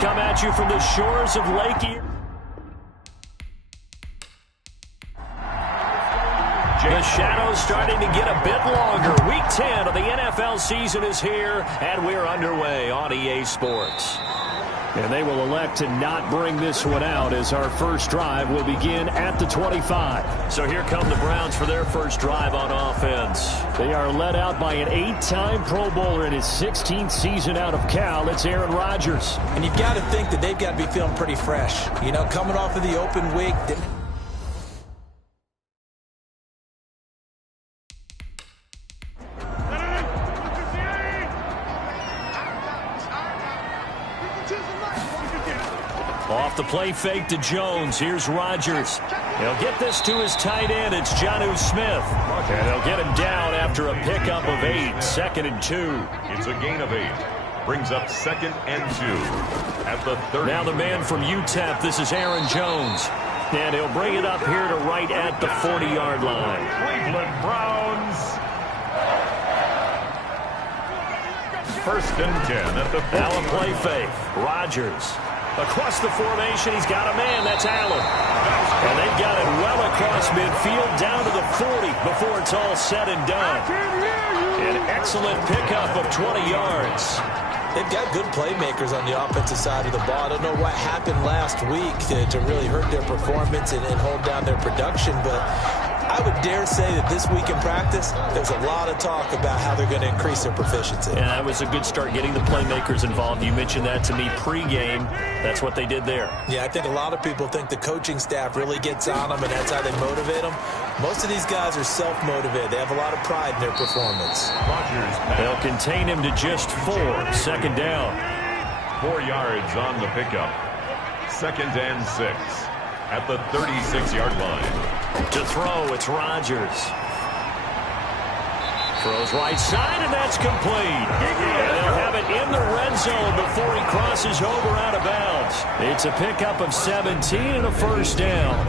come at you from the shores of Lake Erie. The shadow's starting to get a bit longer. Week 10 of the NFL season is here, and we're underway on EA Sports. And they will elect to not bring this one out as our first drive will begin at the 25. So here come the Browns for their first drive on offense. They are led out by an 8-time Pro Bowler in his 16th season out of Cal. It's Aaron Rodgers. And you've got to think that they've got to be feeling pretty fresh. You know, coming off of the open week. Off the play fake to Jones. Here's Rodgers. He'll get this to his tight end. It's Jonnu Smith. And they'll get him down after a pickup of 8. 2nd and 2. It's a gain of 8. Brings up 2nd and 2 at the 30. Now the man from UTEP. This is Aaron Jones. And he'll bring it up here to right at the 40-yard line. Cleveland Browns. 1st and 10 at the 40. Now a play fake. Rodgers. Across the formation, he's got a man. That's Allen. And they've got it well across midfield down to the 40 before it's all said and done. An excellent pickup of 20 yards. They've got good playmakers on the offensive side of the ball. I don't know what happened last week to really hurt their performance and hold down their production, but I would dare say that this week in practice, there's a lot of talk about how they're going to increase their proficiency. And that was a good start getting the playmakers involved. You mentioned that to me pregame. That's what they did there. Yeah, I think a lot of people think the coaching staff really gets on them, and that's how they motivate them. Most of these guys are self-motivated. They have a lot of pride in their performance. They'll contain him to just 4. 2nd down. 4 yards on the pickup. 2nd and 6 at the 36-yard line. To throw, it's Rodgers. Throws right side, and that's complete. And they'll have it in the red zone before he crosses over out of bounds. It's a pickup of 17 and a 1st down.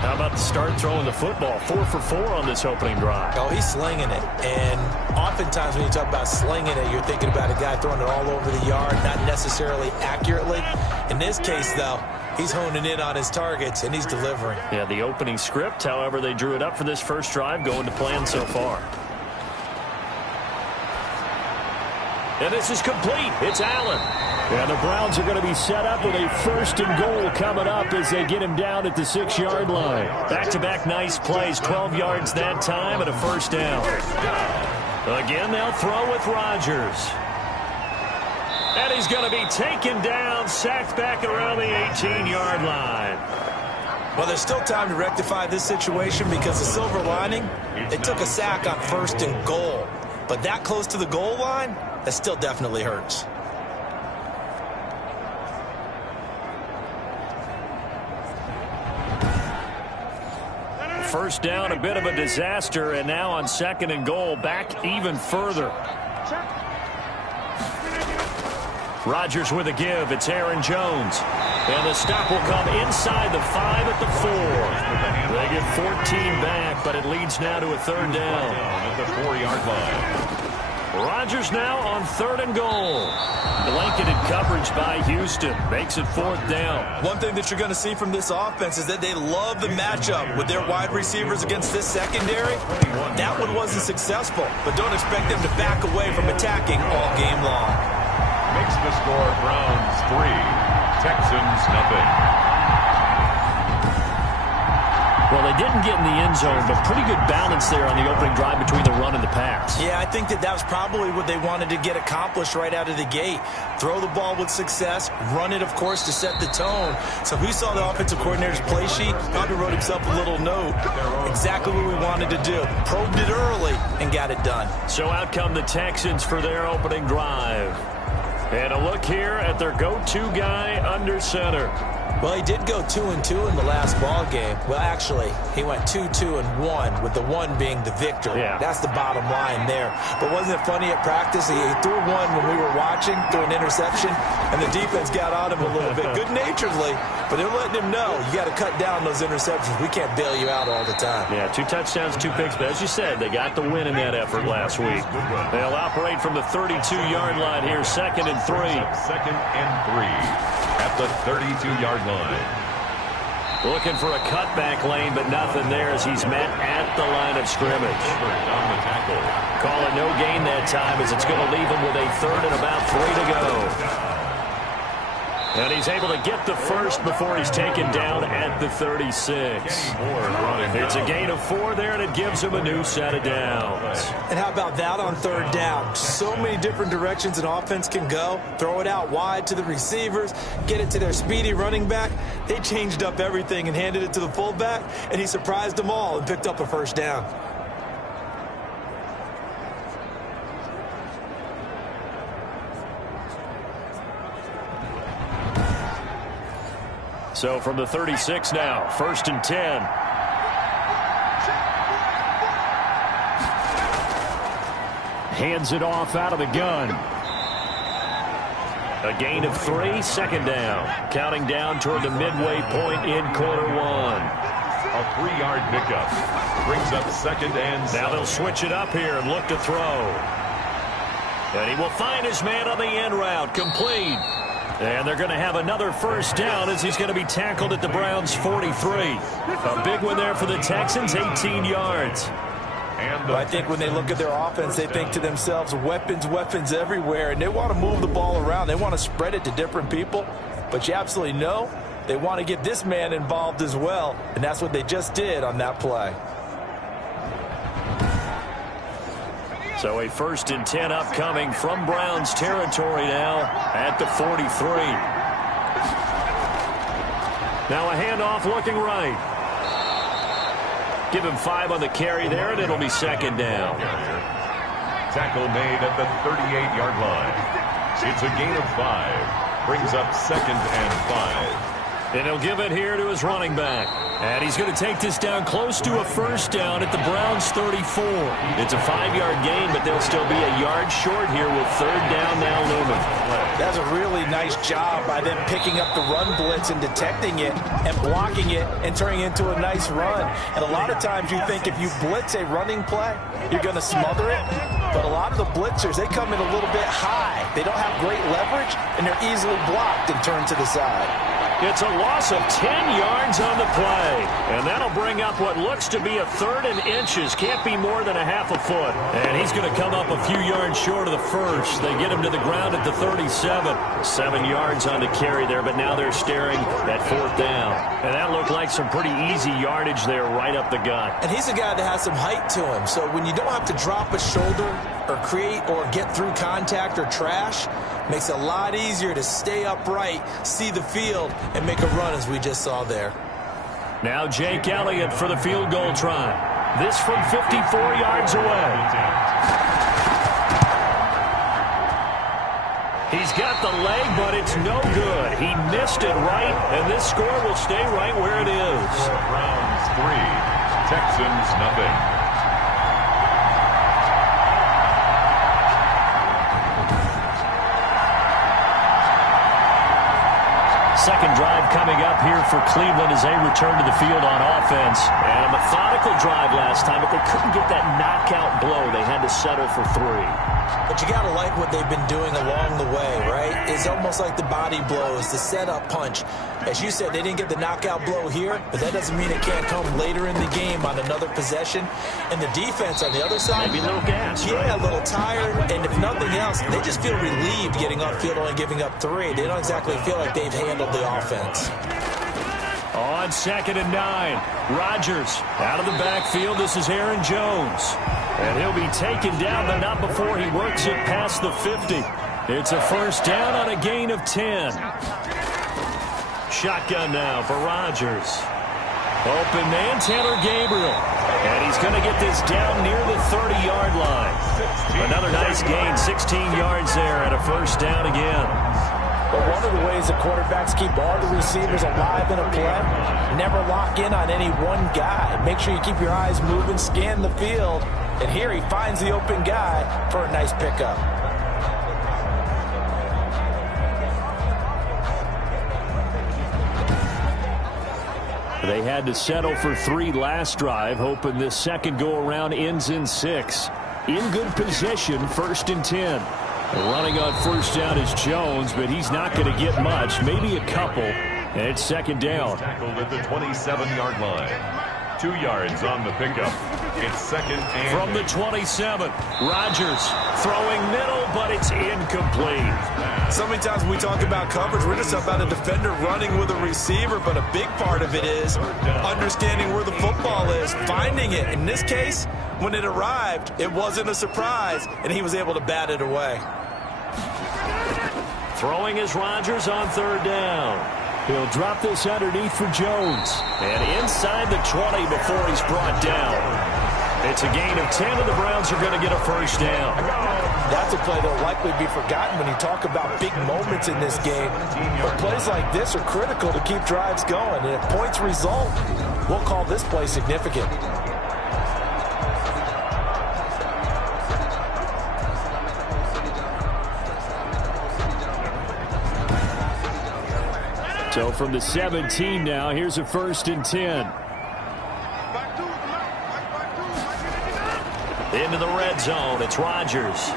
How about the start throwing the football? 4 for 4 on this opening drive. Oh, he's slinging it. And oftentimes when you talk about slinging it, you're thinking about a guy throwing it all over the yard, not necessarily accurately. In this case, though, he's honing in on his targets, and he's delivering. Yeah, the opening script, however, they drew it up for this first drive, going to plan so far. And this is complete. It's Allen. Yeah, the Browns are going to be set up with a 1st and goal coming up as they get him down at the 6-yard line. Back-to-back nice plays, 12 yards that time and a 1st down. Again, they'll throw with Rodgers. And he's going to be taken down, sacked back around the 18-yard line. Well, there's still time to rectify this situation because the silver lining, they took a sack on 1st and goal. But that close to the goal line, that still definitely hurts. First down, a bit of a disaster, and now on 2nd and goal, back even further. Rodgers with a give. It's Aaron Jones. And the stop will come inside the 5 at the 4. They get 14 back, but it leads now to a 3rd down. At the 4-yard line. Rodgers now on 3rd and goal. Blanketed coverage by Houston. Makes it 4th down. One thing that you're going to see from this offense is that they love the matchup with their wide receivers against this secondary. That one wasn't successful, but don't expect them to back away from attacking all game long. Makes the score Browns 3, Texans nothing. Well, they didn't get in the end zone, but pretty good balance there on the opening drive between the run and the pass. Yeah, I think that was probably what they wanted to get accomplished right out of the gate. Throw the ball with success, run it, of course, to set the tone. So who saw the offensive coordinator's play sheet? Probably wrote himself a little note. Exactly what we wanted to do. Probed it early and got it done. So out come the Texans for their opening drive. And a look here at their go-to guy under center. Well, he did go 2-2 in the last ball game. Well, actually, he went 2-2-1, with the 1 being the victor. Yeah. That's the bottom line there. But wasn't it funny at practice? He threw one when we were watching, threw an interception, and the defense got on him a little bit, good-naturedly. But they're letting him know, you got to cut down those interceptions. We can't bail you out all the time. Yeah, 2 touchdowns, 2 picks. But as you said, they got the win in that effort last week. They'll operate from the 32-yard line here, 2nd and 3. 2nd and 3 at the 32-yard line. Looking for a cutback lane, but nothing there as he's met at the line of scrimmage. On the tackle. Call it no gain that time as it's going to leave him with a 3rd and about 3 to go. And he's able to get the first before he's taken down at the 36. It's a gain of 4 there, and it gives him a new set of downs. And how about that on 3rd down? So many different directions an offense can go. Throw it out wide to the receivers, get it to their speedy running back. They changed up everything and handed it to the fullback, and he surprised them all and picked up a 1st down. So from the 36 now, 1st and 10. Hands it off out of the gun. A gain of 3, 2nd down. Counting down toward the midway point in quarter 1. A 3-yard pickup brings up 2nd and 7. Now they'll switch it up here and look to throw. And he will find his man on the end route, complete. And they're going to have another 1st down as he's going to be tackled at the Browns' 43. A big one there for the Texans, 18 yards. Well, I think when they look at their offense, they think to themselves, weapons, weapons everywhere, and they want to move the ball around. They want to spread it to different people, but you absolutely know they want to get this man involved as well, and that's what they just did on that play. So a 1st and 10 upcoming from Browns territory now at the 43. Now a handoff looking right. Give him 5 on the carry there, and it'll be 2nd down. Tackle made at the 38-yard line. It's a gain of 5. Brings up 2nd and 5. And he'll give it here to his running back. And he's going to take this down close to a 1st down at the Browns' 34. It's a 5-yard gain, but they'll still be a yard short here with 3rd down now looming. That's a really nice job by them picking up the run blitz and detecting it and blocking it and turning it into a nice run. And a lot of times you think if you blitz a running play, you're going to smother it. But a lot of the blitzers, they come in a little bit high. They don't have great leverage, and they're easily blocked and turned to the side. It's a loss of 10 yards on the play. And that'll bring up what looks to be a 3rd and inches. Can't be more than a half a foot. And he's going to come up a few yards short of the 1st. They get him to the ground at the 37. 7 yards on the carry there, but now they're staring at 4th down. And that looked like some pretty easy yardage there right up the gut. And he's a guy that has some height to him. So when you don't have to drop a shoulder or create or get through contact or trash, makes it a lot easier to stay upright, see the field, and make a run as we just saw there. Now Jake Elliott for the field goal try. This from 54 yards away. He's got the leg, but it's no good. He missed it right, and this score will stay right where it is. Browns 3, Texans nothing. Second drive coming up here for Cleveland as they return to the field on offense. And a methodical drive last time, but they couldn't get that knockout blow. They had to settle for 3. But you got to like what they've been doing along the way, right? It's almost like the body blows, the setup punch. As you said, they didn't get the knockout blow here, but that doesn't mean it can't come later in the game on another possession. And the defense on the other side, maybe a little gas, yeah, right? A little tired. And if nothing else, they just feel relieved getting upfield only giving up 3. They don't exactly feel like they've handled the offense. On 2nd and 9, Rodgers out of the backfield. This is Aaron Jones. And he'll be taken down, but not before he works it past the 50. It's a 1st down on a gain of 10. Shotgun now for Rodgers. Open man, Taylor Gabriel. And he's going to get this down near the 30-yard line. Another nice gain, 16 yards there, and a 1st down again. But one of the ways the quarterbacks keep all the receivers alive in a play, never lock in on any one guy. Make sure you keep your eyes moving, scan the field. And here he finds the open guy for a nice pickup. They had to settle for 3 last drive, hoping this second go-around ends in 6. In good position, 1st and 10. Running on first down is Jones, but he's not going to get much, maybe a couple. And it's 2nd down. Tackled at the 27-yard line. 2 yards on the pickup. It's 2nd and from the 27. Rodgers throwing middle, but it's incomplete. So many times when we talk about coverage, we're just about a defender running with a receiver, but a big part of it is understanding where the football is, finding it. In this case, when it arrived, it wasn't a surprise, and he was able to bat it away. Throwing is Rodgers on 3rd down. He'll drop this underneath for Jones. And inside the 20 before he's brought down. It's a gain of 10, and the Browns are going to get a 1st down. That's a play that'll likely be forgotten when you talk about big moments in this game. But plays like this are critical to keep drives going. And if points result, we'll call this play significant. So from the 17 now, here's a 1st and 10. Into the red zone, it's Rodgers.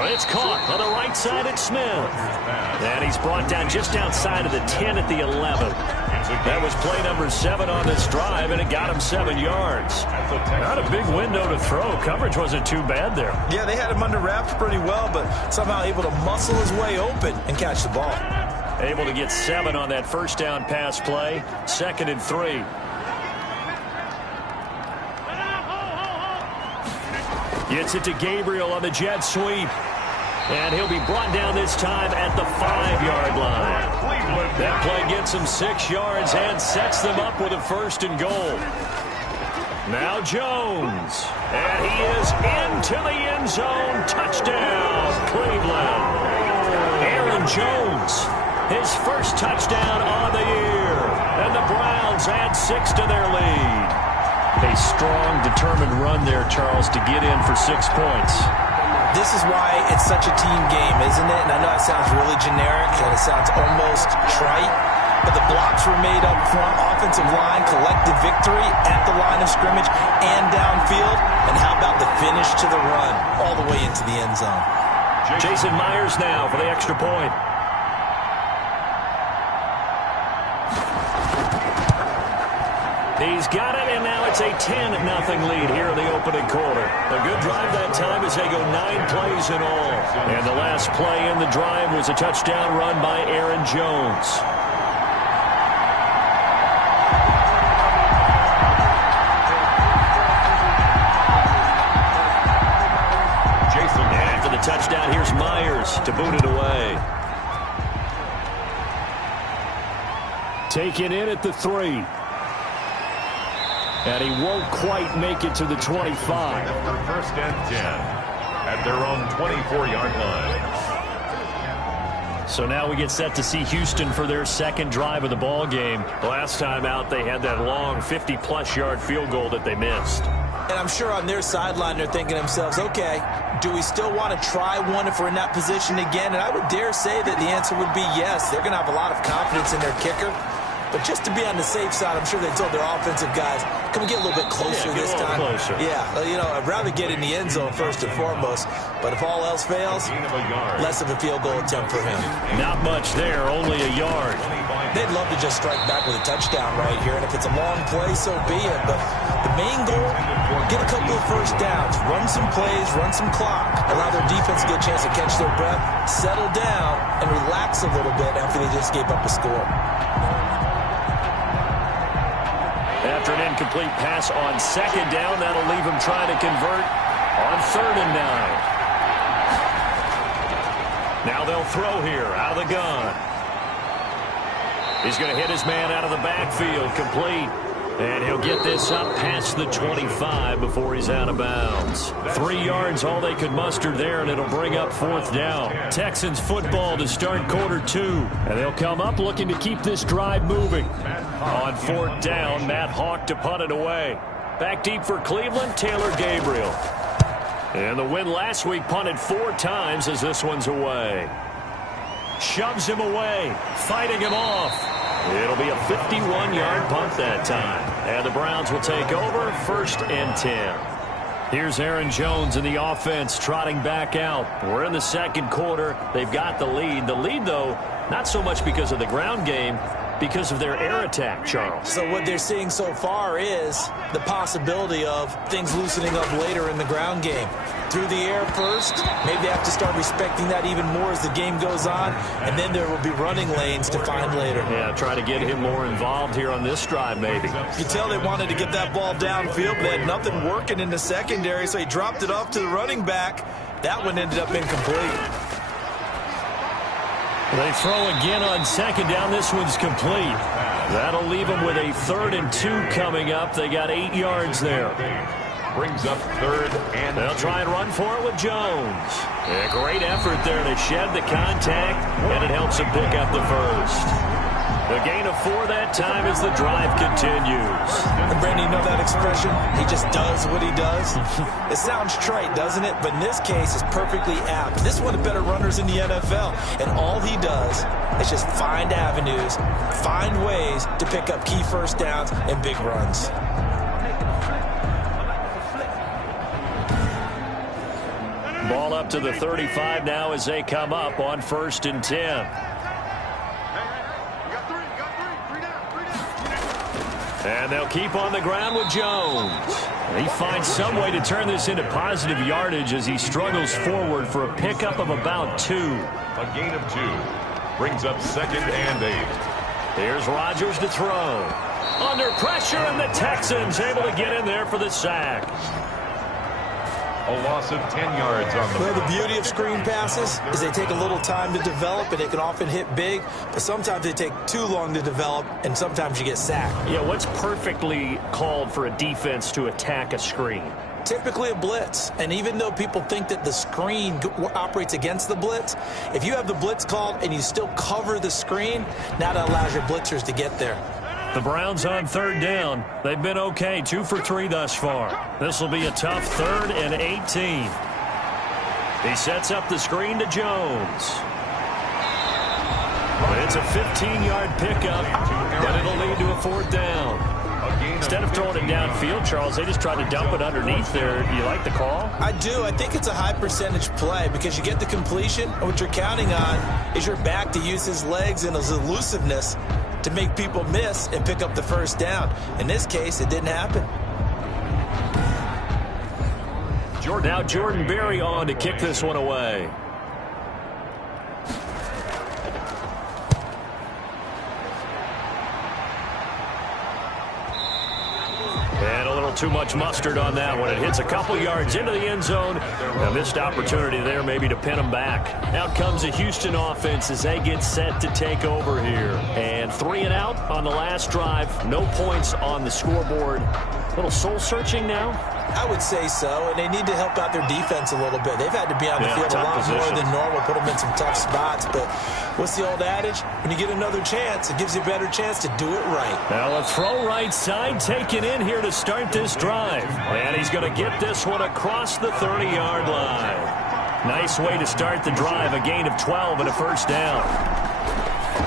It's caught on the right side, it's Smith. And he's brought down just outside of the 10 at the 11. That was play number 7 on this drive, and it got him 7 yards. Not a big window to throw. Coverage wasn't too bad there. Yeah, they had him under wraps pretty well, but somehow able to muscle his way open and catch the ball. Able to get 7 on that 1st down pass play. 2nd and 3. Gets it to Gabriel on the jet sweep. And he'll be brought down this time at the 5-yard line. That play gets him 6 yards and sets them up with a 1st and goal. Now Jones. And he is into the end zone. Touchdown, Cleveland. Aaron Jones. His first touchdown on the year. And the Browns add 6 to their lead. A strong, determined run there, Charles, to get in for 6 points. This is why it's such a team game, isn't it? And I know it sounds really generic and it sounds almost trite, but the blocks were made up front, offensive line, collective victory at the line of scrimmage and downfield. And how about the finish to the run all the way into the end zone? Jason Myers now for the extra point. He's got it, and now it's a 10-0 lead here in the opening quarter. A good drive that time as they go 9 plays in all. And the last play in the drive was a touchdown run by Aaron Jones. And for the touchdown, here's Myers to boot it away. Taken in at the 3. And he won't quite make it to the 25. 1st and 10 at their own 24-yard line. So now we get set to see Houston for their 2nd drive of the ball game. Last time out, they had that long 50-plus yard field goal that they missed. And I'm sure on their sideline they're thinking to themselves, okay, do we still want to try one if we're in that position again? And I would dare say that the answer would be yes. They're going to have a lot of confidence in their kicker. But just to be on the safe side, I'm sure they told their offensive guys, can we get a little bit closer this time? Closer. Yeah, you know, I'd rather get in the end zone first and foremost. But if all else fails, less of a field goal attempt for him. Not much there, only a yard. They'd love to just strike back with a touchdown right here. And if it's a long play, so be it. But the main goal, get a couple of 1st downs, run some plays, run some clock, allow their defense to get a chance to catch their breath, settle down, and relax a little bit after they just gave up a score. After an incomplete pass on 2nd down, that'll leave him trying to convert on 3rd and 9. Now they'll throw here out of the gun. He's going to hit his man out of the backfield, complete. And he'll get this up past the 25 before he's out of bounds. 3 yards, all they could muster there, and it'll bring up 4th down. Texans football to start quarter 2. And they'll come up looking to keep this drive moving. On 4th down, Matt Hawk to punt it away. Back deep for Cleveland, Taylor Gabriel. And the win last week punted 4 times as this one's away. Shoves him away, fighting him off. It'll be a 51-yard punt that time. And the Browns will take over 1st and 10. Here's Aaron Jones in the offense trotting back out. We're in the second quarter. They've got the lead. The lead, though, not so much because of the ground game, because of their air attack, Charles. So what they're seeing so far is the possibility of things loosening up later in the ground game. Through the air first, maybe they have to start respecting that even more as the game goes on, and then there will be running lanes to find later. Yeah, try to get him more involved here on this drive, maybe. You can tell they wanted to get that ball downfield, but they had nothing working in the secondary, so he dropped it off to the running back. That one ended up incomplete. They throw again on 2nd down. This one's complete. That'll leave them with a 3rd and 2 coming up. They got 8 yards there. Brings up 3rd and They'll try and run for it with Jones. A great effort there to shed the contact, and it helps him pick up the 1st. The gain of 4 that time as the drive continues. And Brandon, you know that expression? He just does what he does. It sounds trite, doesn't it? But in this case, it's perfectly apt. This is one of the better runners in the NFL. And all he does is just find avenues, find ways to pick up key first downs and big runs. Ball up to the 35 now as they come up on 1st and 10. And they'll keep on the ground with Jones. He finds some way to turn this into positive yardage as he struggles forward for a pickup of about 2. A gain of 2. Brings up 2nd and 8. Here's Rodgers to throw. Under pressure, and the Texans able to get in there for the sack. A loss of 10 yards on the Well, the beauty of screen passes is they take a little time to develop, and they can often hit big, but sometimes they take too long to develop, and sometimes you get sacked. Yeah, what's perfectly called for a defense to attack a screen? Typically a blitz, and even though people think that the screen operates against the blitz, if you have the blitz called and you still cover the screen, now that allows your blitzers to get there. The Browns on 3rd down. They've been okay, 2 for 3 thus far. This will be a tough 3rd and 18. He sets up the screen to Jones. It's a 15-yard pickup, but it'll lead to a 4th down. Instead of throwing it downfield, Charles, they just tried to dump it underneath there. Do you like the call? I do. I think it's a high percentage play because you get the completion, and what you're counting on is your back to use his legs and his elusiveness to make people miss and pick up the 1st down. In this case, it didn't happen. Now Jordan Berry on to kick this one away. And a little too much mustard on that one. It hits a couple yards into the end zone. A missed opportunity there maybe to pin them back. Out comes the Houston offense as they get set to take over here. And 3 and out on the last drive. No points on the scoreboard. A little soul-searching now? I would say so, and they need to help out their defense a little bit. They've had to be on the field a lot more than normal, put them in some tough spots. But what's the old adage? When you get another chance, it gives you a better chance to do it right. Now a throw right side taken in here to start this drive. And he's going to get this one across the 30-yard line. Nice way to start the drive, a gain of 12 and a 1st down.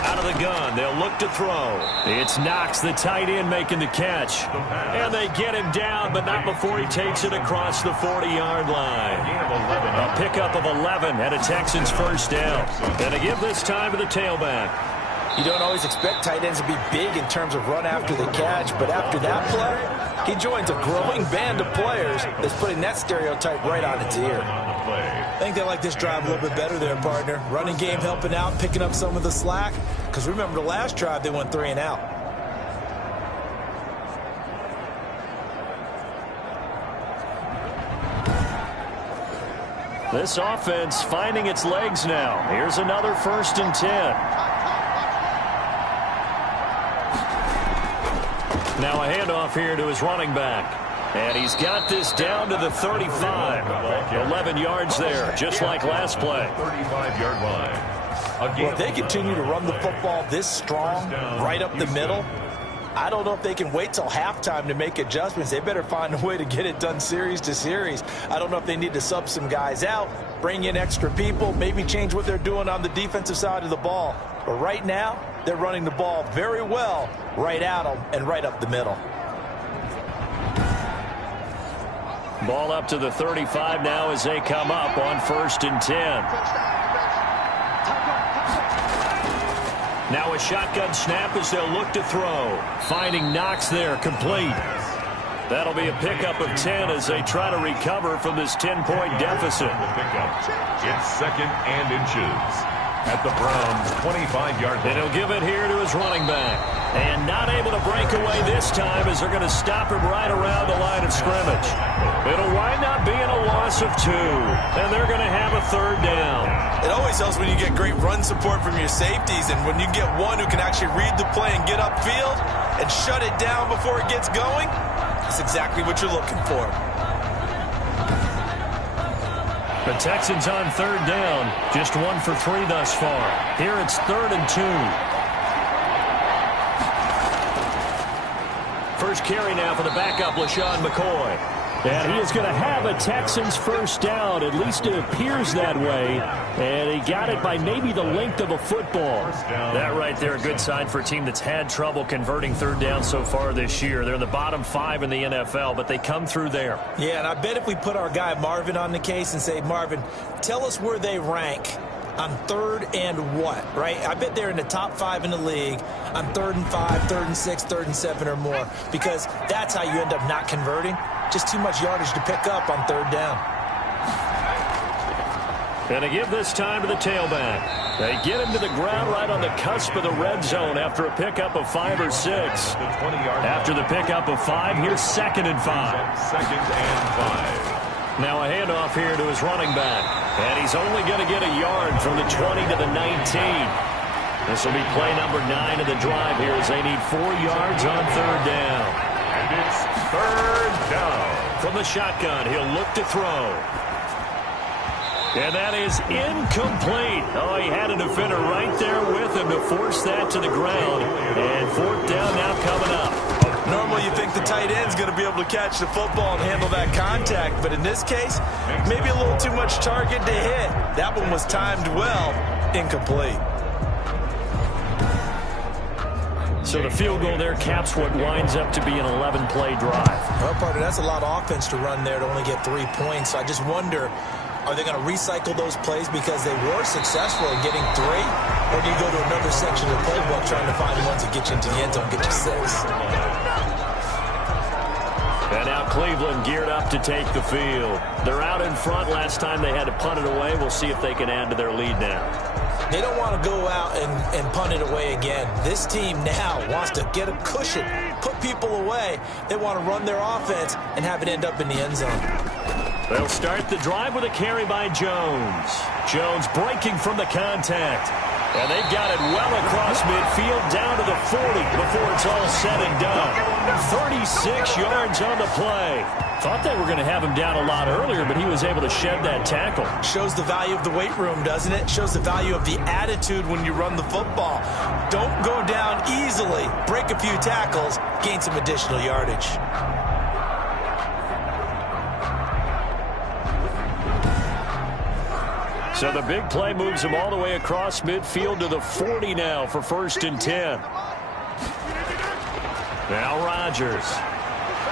Out of the gun, they'll look to throw. It's Knox, the tight end, making the catch. And they get him down, but not before he takes it across the 40-yard line. A pickup of 11 and a Texans 1st down. And to give this time to the tailback. You don't always expect tight ends to be big in terms of run after the catch, but after that play, he joins a growing band of players that's putting that stereotype right on its ear. I think they like this drive a little bit better there, partner. Running game helping out, picking up some of the slack. Because remember the last drive, they went 3 and out. This offense finding its legs now. Here's another 1st and 10. Now a handoff here to his running back. And he's got this down to the 35. 11 yards there, just like last play. 35-yard line. Well, if they continue to run the football this strong, right up the middle, I don't know if they can wait till halftime to make adjustments. They better find a way to get it done series to series. I don't know if they need to sub some guys out, bring in extra people, maybe change what they're doing on the defensive side of the ball. But right now, they're running the ball very well right at them and right up the middle. Ball up to the 35 now as they come up on 1st and 10. Now a shotgun snap as they'll look to throw. Finding Knox there, complete. That'll be a pickup of 10 as they try to recover from this 10-point deficit. It's 2nd and inches at the Browns' 25-yard line. And he'll give it here to his running back. And not able to break away this time as they're going to stop him right around the line of scrimmage. It'll wind up being a loss of 2. And they're going to have a 3rd down. It always helps when you get great run support from your safeties, and when you get one who can actually read the play and get upfield and shut it down before it gets going, that's exactly what you're looking for. The Texans on 3rd down, just 1 for 3 thus far. Here it's 3rd and 2. First carry now for the backup, LaShawn McCoy. And he is going to have a Texans 1st down. At least it appears that way. And he got it by maybe the length of a football. That right there, a good sign for a team that's had trouble converting 3rd down so far this year. They're in the bottom 5 in the NFL, but they come through there. Yeah, and I bet if we put our guy Marvin on the case and say, Marvin, tell us where they rank on 3rd and what, right? I bet they're in the top 5 in the league on 3rd and 5, 3rd and 6, 3rd and 7 or more, because that's how you end up not converting. Just too much yardage to pick up on 3rd down. And they give this time to the tailback. They get him to the ground right on the cusp of the red zone after a pickup of 5 or 6. After the pickup of 5, here's 2nd and 5. 2nd and 5. Now a handoff here to his running back. And he's only going to get a yard from the 20 to the 19. This will be play number 9 of the drive here as they need 4 yards on 3rd down. And it's 3rd down. From the shotgun, he'll look to throw. And that is incomplete. Oh, he had a defender right there with him to force that to the ground. And 4th down now coming up. Normally you think the tight end's going to be able to catch the football and handle that contact, but in this case, maybe a little too much target to hit. That one was timed well, incomplete. So the field goal there caps what winds up to be an 11-play drive. Well, partner, that's a lot of offense to run there to only get 3 points. So I just wonder, are they going to recycle those plays because they were successful in getting 3? Or do you go to another section of the playbook trying to find the ones that get you into the end zone, get you 6? And now Cleveland geared up to take the field. They're out in front. Last time they had to punt it away. We'll see if they can add to their lead now. They don't want to go out and punt it away again. This team now wants to get a cushion, put people away. They want to run their offense and have it end up in the end zone. They'll start the drive with a carry by Jones. Jones breaking from the contact. And they've got it well across midfield down to the 40 before it's all said and done. 36 yards on the play. Thought they were going to have him down a lot earlier, but he was able to shed that tackle. Shows the value of the weight room, doesn't it? Shows the value of the attitude when you run the football. Don't go down easily. Break a few tackles. Gain some additional yardage. So the big play moves him all the way across midfield to the 40 now for 1st and 10. Now Rodgers.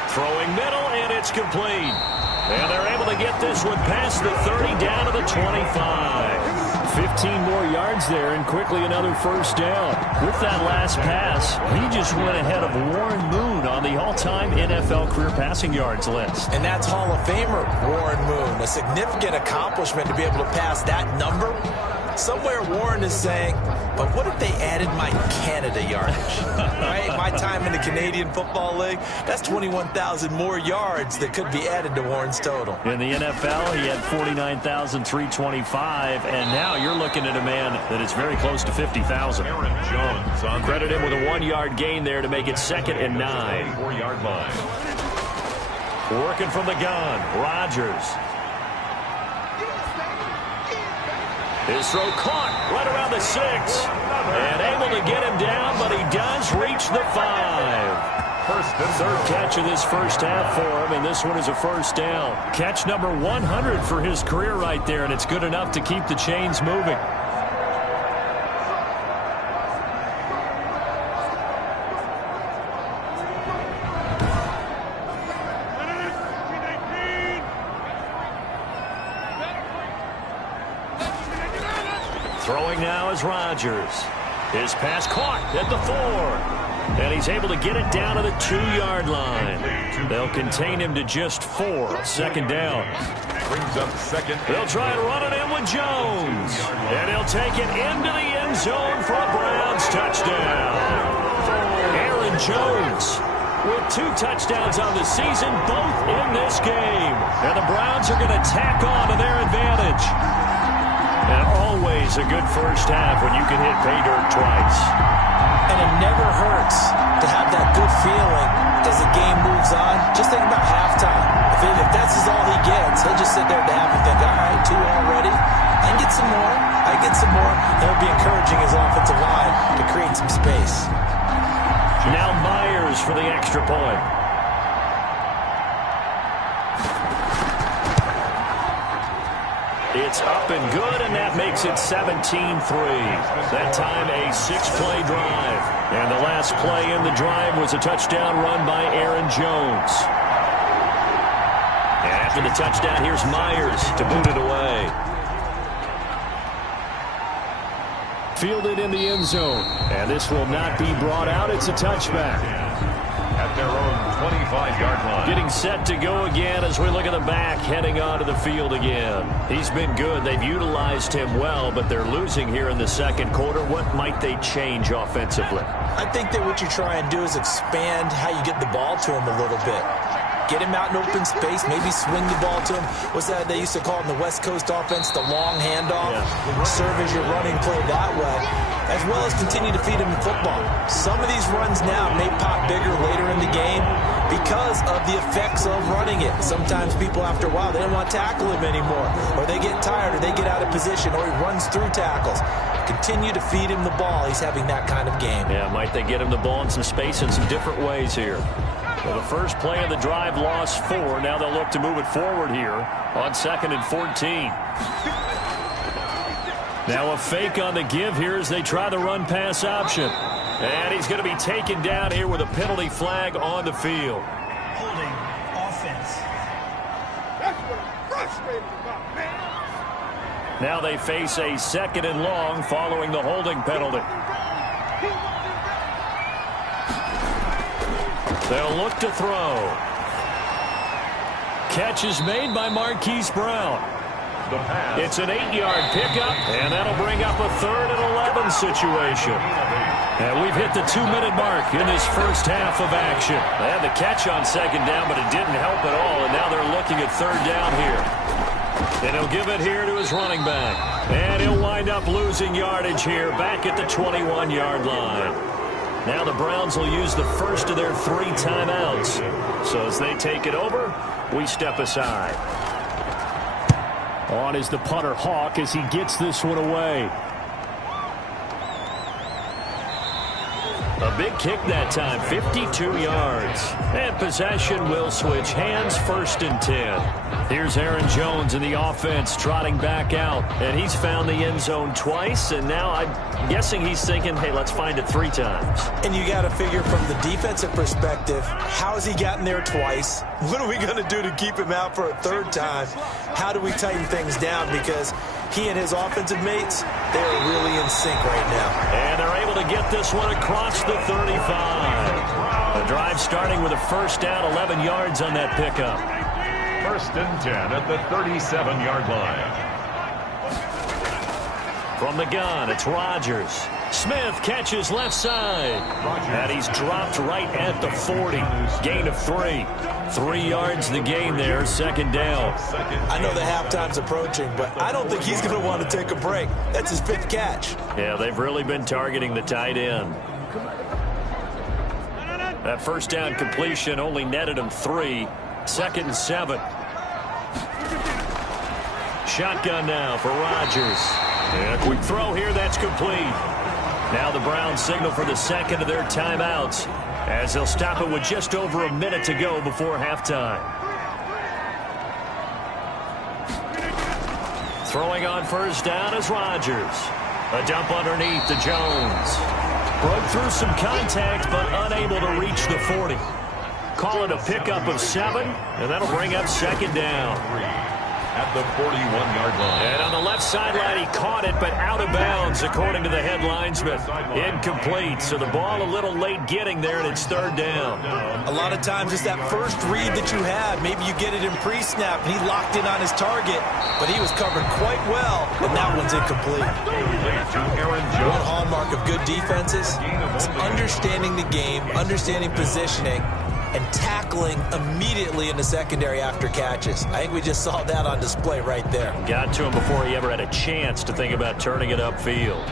Throwing middle, and it's complete. And they're able to get this one past the 30 down to the 25. 15 more yards there, and quickly another 1st down. With that last pass, he just went ahead of Warren Moon on the all-time NFL career passing yards list. And that's Hall of Famer Warren Moon. A significant accomplishment to be able to pass that number. Somewhere Warren is saying, but what if they added my Canada yardage? Right? My time in the Canadian Football League, that's 21,000 more yards that could be added to Warren's total. In the NFL, he had 49,325, and now you're looking at a man that is very close to 50,000. Aaron Jones on Credit him with a 1-yard gain there to make it 2nd and 9. 4-yard line. Working from the gun, Rodgers. His throw caught right around the 6. And able to get him down, but he does reach the 5. Third catch of this first half for him, and this one is a first down. Catch number 100 for his career right there, and it's good enough to keep the chains moving. Throwing now is Rodgers. His pass caught at the 4. And he's able to get it down to the 2-yard line. They'll contain him to just 4. 2nd down. Brings up 2nd. They'll try and run it in with Jones. And he'll take it into the end zone for a Browns touchdown. Aaron Jones with 2 touchdowns on the season, both in this game. And the Browns are going to tack on to their advantage. And always a good first half when you can hit pay dirt twice. And it never hurts to have that good feeling as the game moves on. Just think about halftime. If that's all he gets, he'll just sit there at the half and think, all right, 2 already. I can get some more. I get some more. And he'll be encouraging his offensive line to create some space. Now Myers for the extra point. It's up and good, and that makes it 17-3. That time a 6-play drive. And the last play in the drive was a touchdown run by Aaron Jones. And after the touchdown, here's Myers to boot it away. Fielded in the end zone. And this will not be brought out. It's a touchback. At their own 25-yard line. Getting set to go again as we look at the back heading onto the field again. He's been good. They've utilized him well, but they're losing here in the second quarter. What might they change offensively? I think that what you try and do is expand how you get the ball to him a little bit. Get him out in open space, maybe swing the ball to him. What's that they used to call in the West Coast offense, the long handoff? Yeah. Serve as your running play that way, as well as continue to feed him in football. Some of these runs now may pop bigger later in the game because of the effects of running it. Sometimes people, after a while, they don't want to tackle him anymore, or they get tired, or they get out of position, or he runs through tackles. Continue to feed him the ball. He's having that kind of game. Yeah, might they get him the ball in some space in some different ways here. Well, the first play of the drive lost 4. Now they'll look to move it forward here on 2nd and 14. Now a fake on the give here as they try the run-pass option. And he's going to be taken down here with a penalty flag on the field. Holding offense. That's what I'm frustrated about, man. Now they face a 2nd and long following the holding penalty. They'll look to throw. Catch is made by Marquise Brown. It's an 8-yard pickup, and that'll bring up a 3rd and 11 situation. And we've hit the 2-minute mark in this first half of action. They had the catch on 2nd down, but it didn't help at all, and now they're looking at 3rd down here. And he'll give it here to his running back. And he'll wind up losing yardage here back at the 21-yard line. Now the Browns will use the first of their 3 timeouts. So as they take it over, we step aside. On is the punter Hawk as he gets this one away. A big kick that time, 52 yards. And possession will switch hands, 1st and 10. Here's Aaron Jones in the offense trotting back out. And he's found the end zone twice. And now I'm guessing he's thinking, hey, let's find it 3 times. And you got to figure from the defensive perspective, how has he gotten there twice? What are we going to do to keep him out for a 3rd time? How do we tighten things down? Because he and his offensive mates, they are really in sync right now. And they're able to get this one across the 35. The drive starting with a first down, 11 yards on that pickup. 1st and 10 at the 37-yard line. From the gun, it's Rodgers. Smith catches left side. And he's dropped right at the 40. Gain of 3. 3 yards the gain there, second down. I know the halftime's approaching, but I don't think he's going to want to take a break. That's his 5th catch. Yeah, they've really been targeting the tight end. That first down completion only netted him 3. 2nd and 7. Shotgun now for Rodgers. And a quick throw here, that's complete. Now the Browns signal for the second of their timeouts as they'll stop it with just over a minute to go before halftime. Throwing on first down is Rodgers. A dump underneath to Jones. Broke through some contact, but unable to reach the 40. Call it a pickup of 7, and that'll bring up second down. At the 41-yard line. And on the left sideline, he caught it, but out of bounds, according to the head linesman. Incomplete, so the ball a little late getting there, and it's 3rd down. A lot of times it's that first read that you had. Maybe you get it in pre-snap, and he locked in on his target, but he was covered quite well, and that one's incomplete. One hallmark of good defenses is understanding the game, understanding positioning, and tackling immediately in the secondary after catches. I think we just saw that on display right there. Got to him before he ever had a chance to think about turning it upfield.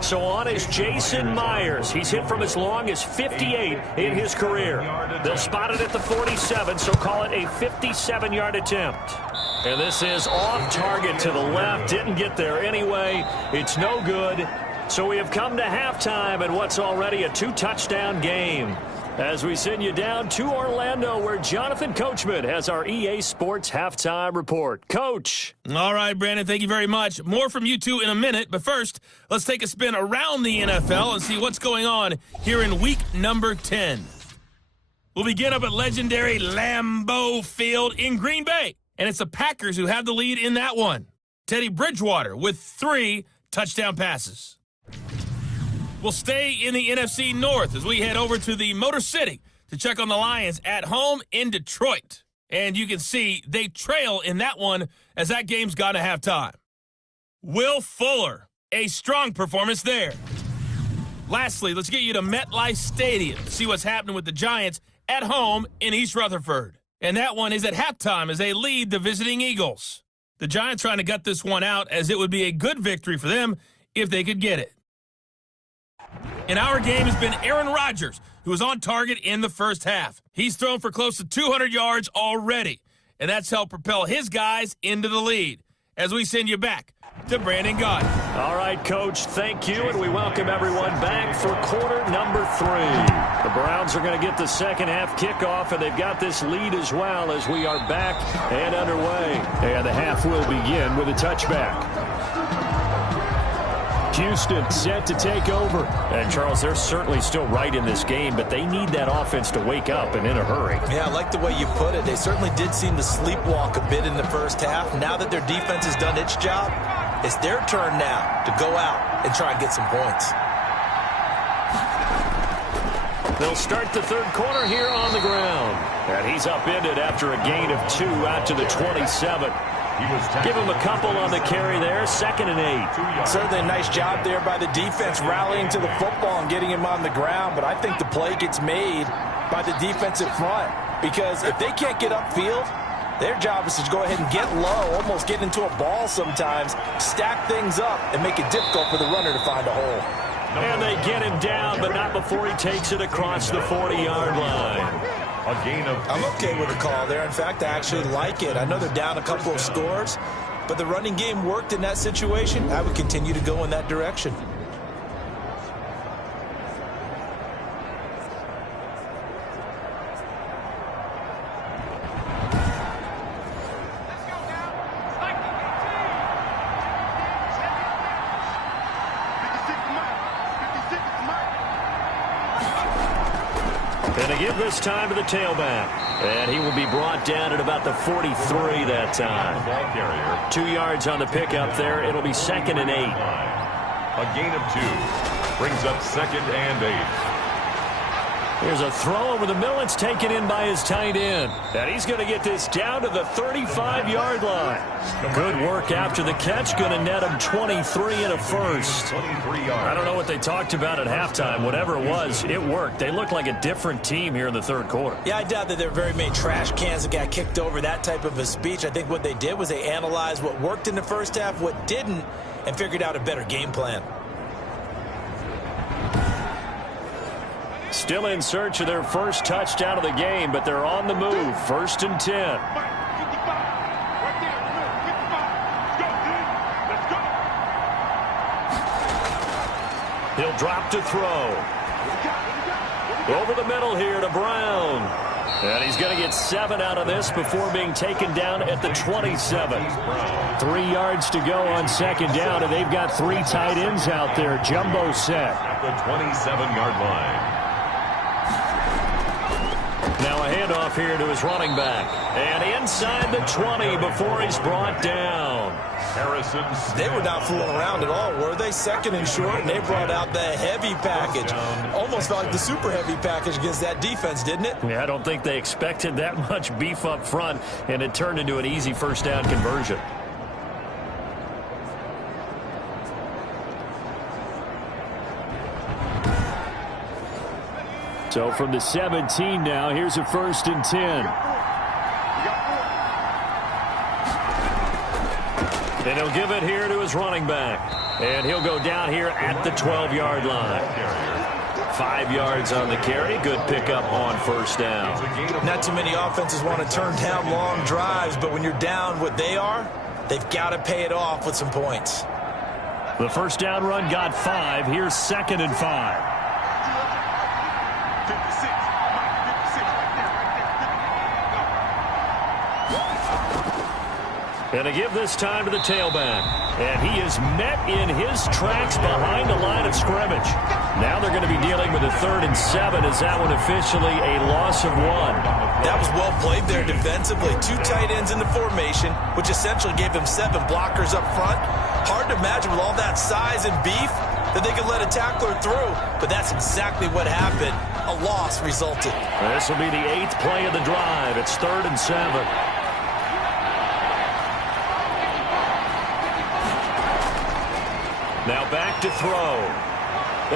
So on is Jason Myers. He's hit from as long as 58 in his career. They'll spot it at the 47, so call it a 57-yard attempt. And this is off target to the left. Didn't get there anyway. It's no good. So we have come to halftime in what's already a 2-touchdown game. As we send you down to Orlando, where Jonathan Coachman has our EA Sports Halftime Report. Coach. All right, Brandon, thank you very much. More from you two in a minute, but first, let's take a spin around the NFL and see what's going on here in week number 10. We'll begin up at legendary Lambeau Field in Green Bay, and it's the Packers who have the lead in that one. Teddy Bridgewater with 3 touchdown passes. We'll stay in the NFC North as we head over to the Motor City to check on the Lions at home in Detroit. And you can see they trail in that one as that game's gone to halftime. Will Fuller, a strong performance there. Lastly, let's get you to MetLife Stadium to see what's happening with the Giants at home in East Rutherford. And that one is at halftime as they lead the visiting Eagles. The Giants trying to gut this one out as it would be a good victory for them if they could get it. In our game has been Aaron Rodgers, who was on target in the first half. He's thrown for close to 200 yards already, and that's helped propel his guys into the lead. As we send you back to Brandon Gaudin. All right, Coach, thank you, and we welcome everyone back for quarter number 3. The Browns are going to get the second half kickoff, and they've got this lead as well as we are back and underway. And the half will begin with a touchback. Houston set to take over. And, Charles, they're certainly still right in this game, but they need that offense to wake up and in a hurry. Yeah, I like the way you put it. They certainly did seem to sleepwalk a bit in the first half. Now that their defense has done its job, it's their turn now to go out and try and get some points. They'll start the third quarter here on the ground. And he's upended after a gain of 2 out to the 27. Give him a couple on the carry there, 2nd and 8. Certainly a nice job there by the defense rallying to the football and getting him on the ground, but I think the play gets made by the defensive front because if they can't get upfield, their job is to go ahead and get low, almost get into a ball sometimes, stack things up, and make it difficult for the runner to find a hole. And they get him down, but not before he takes it across the 40-yard line. A gain of 15. I'm okay with the call there. In fact, I actually like it. I know they're down a couple of scores, but the running game worked in that situation. I would continue to go in that direction. And they give this time to the tailback. And he will be brought down at about the 43 that time. 2 yards on the pickup there. It'll be 2nd and 8. A gain of 2 brings up 2nd and 8. Here's a throw over the middle. It's taken in by his tight end. And he's going to get this down to the 35-yard line. Good work after the catch. Going to net him 23 and a first. I don't know what they talked about at halftime. Whatever it was, it worked. They look like a different team here in the third quarter. Yeah, I doubt that there are very many trash cans that got kicked over, that type of a speech. I think what they did was they analyzed what worked in the first half, what didn't, and figured out a better game plan. Still in search of their first touchdown of the game, but they're on the move. 1st and 10. He'll drop to throw. Over the middle here to Brown. And he's going to get 7 out of this before being taken down at the 27. 3 yards to go on 2nd down, and they've got 3 tight ends out there. Jumbo set. At the 27-yard line. Now a handoff here to his running back. And inside the 20 before he's brought down. Harrison. They were not fooling around at all, were they? 2nd and short, and they brought out the heavy package. Almost felt like the super heavy package against that defense, didn't it? Yeah, I don't think they expected that much beef up front, and it turned into an easy first down conversion. So from the 17 now, here's a 1st and 10. And he'll give it here to his running back. And he'll go down here at the 12-yard line. 5 yards on the carry. Good pickup on 1st down. Not too many offenses want to turn down long drives, but when you're down what they are, they've got to pay it off with some points. The 1st down run got 5. Here's 2nd and 5. And to give this time to the tailback. And he is met in his tracks behind the line of scrimmage. Now they're going to be dealing with a 3rd and 7. Is that one officially a loss of 1? That was well played there defensively. 2 tight ends in the formation, which essentially gave them 7 blockers up front. Hard to imagine with all that size and beef that they could let a tackler through. But that's exactly what happened. A loss resulted. This will be the 8th play of the drive. It's 3rd and 7. Now back to throw.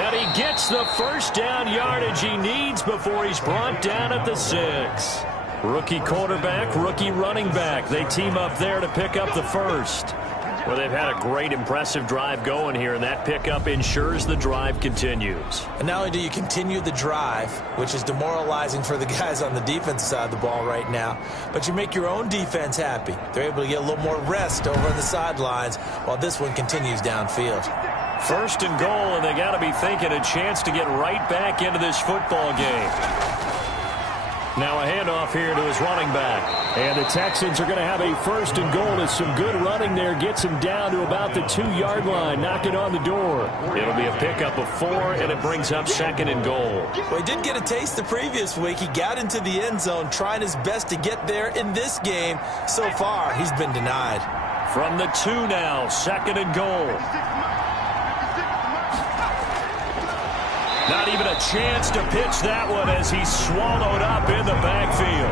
And he gets the 1st down yardage he needs before he's brought down at the 6. Rookie quarterback, rookie running back. They team up there to pick up the 1st. Well, they've had a great, impressive drive going here, and that pickup ensures the drive continues. And not only do you continue the drive, which is demoralizing for the guys on the defense side of the ball right now, but you make your own defense happy. They're able to get a little more rest over on the sidelines while this one continues downfield. 1st and goal, and they got to be thinking a chance to get right back into this football game. Now a handoff here to his running back. And the Texans are going to have a 1st and goal as some good running there gets him down to about the 2-yard line, knocking on the door. It'll be a pickup of 4, and it brings up 2nd and goal. Well, he did get a taste the previous week. He got into the end zone, trying his best to get there in this game. So far, he's been denied. From the 2 now, 2nd and goal. Not even a chance to pitch that one as he's swallowed up in the backfield.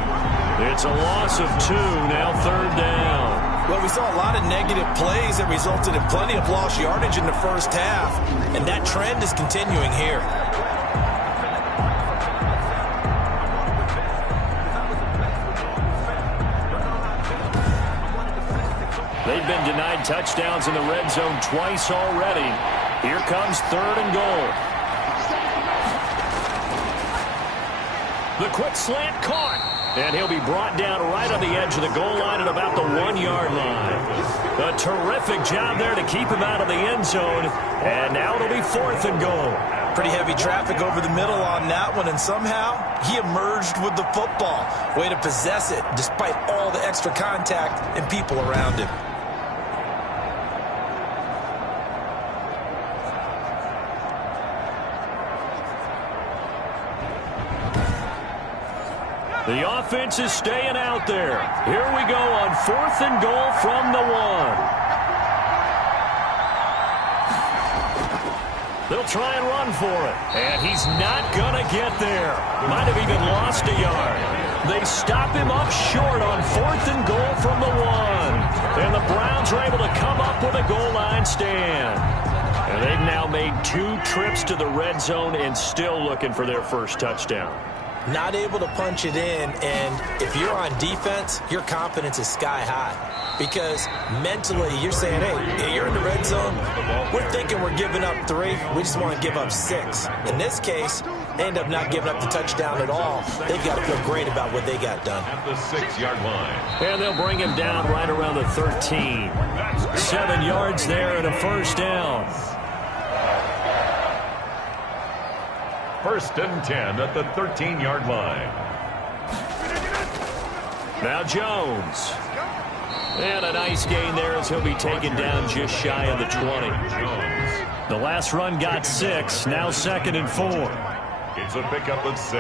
It's a loss of 2, now 3rd down. Well, we saw a lot of negative plays that resulted in plenty of lost yardage in the first half, and that trend is continuing here. They've been denied touchdowns in the red zone twice already. Here comes 3rd and goal. The quick slant caught. And he'll be brought down right on the edge of the goal line at about the 1-yard line. A terrific job there to keep him out of the end zone. And now it'll be 4th and goal. Pretty heavy traffic over the middle on that one, and somehow he emerged with the football. Way to possess it despite all the extra contact and people around him. The offense is staying out there. Here we go on 4th and goal from the 1. They'll try and run for it. And he's not going to get there. Might have even lost a yard. They stop him up short on 4th and goal from the 1. And the Browns are able to come up with a goal line stand. And they've now made 2 trips to the red zone and still looking for their first touchdown. Not able to punch it in, and if you're on defense, your confidence is sky high. Because mentally, you're saying, hey, you're in the red zone. We're thinking we're giving up 3. We just want to give up 6. In this case, they end up not giving up the touchdown at all. They've got to feel great about what they got done. At the 6-yard line. And they'll bring him down right around the 13. 7 yards there and a first down. 1st and 10 at the 13-yard line. Now Jones. And a nice gain there as he'll be taken down just shy of the 20. The last run got 6. Now 2nd and 4. It's a pickup of 6.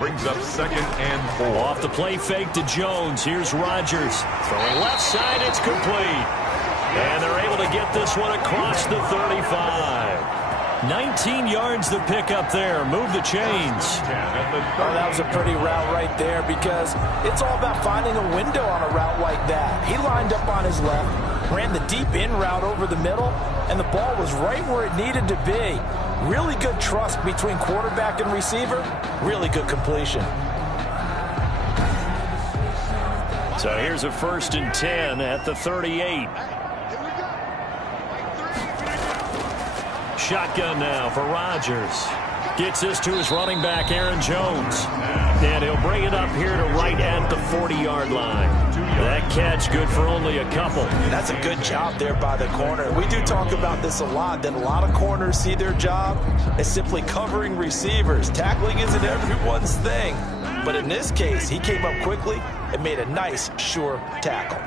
Brings up 2nd and 4. Off the play fake to Jones. Here's Rodgers. Throwing left side. It's complete. And they're able to get this one across the 35. 19 yards to pick up there. Move the chains. Oh, that was a pretty route right there because it's all about finding a window on a route like that. He lined up on his left, ran the deep in route over the middle, and the ball was right where it needed to be. Really good trust between quarterback and receiver. Really good completion. So here's a 1st and 10 at the 38. Shotgun now for Rodgers. Gets this to his running back, Aaron Jones. And he'll bring it up here to right at the 40-yard line. That catch good for only a couple. That's a good job there by the corner. We do talk about this a lot, that a lot of corners see their job as simply covering receivers. Tackling isn't everyone's thing. But in this case, he came up quickly and made a nice, sure tackle.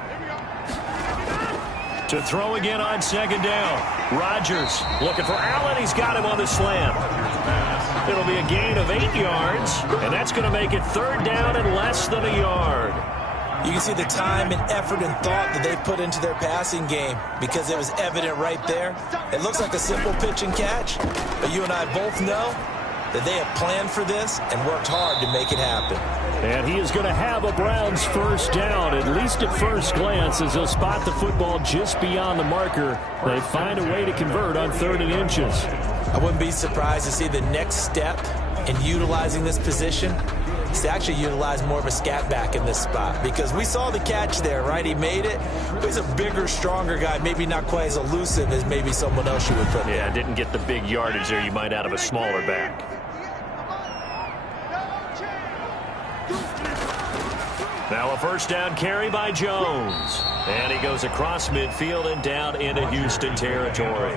To throw again on 2nd down. Rodgers looking for Allen. He's got him on the slant. It'll be a gain of 8 yards, and that's going to make it 3rd down and less than a yard. You can see the time and effort and thought that they put into their passing game because it was evident right there. It looks like a simple pitch and catch, but you and I both know that they have planned for this and worked hard to make it happen. And he is going to have a Browns first down, at least at first glance, as he'll spot the football just beyond the marker. They find a way to convert on 3rd and inches. I wouldn't be surprised to see the next step in utilizing this position is to actually utilize more of a scat back in this spot, because we saw the catch there, right? He made it. But he's a bigger, stronger guy, maybe not quite as elusive as maybe someone else you would put there. Yeah, didn't get the big yardage there you might out of a smaller back. Now a first down carry by Jones. And he goes across midfield and down into Houston territory.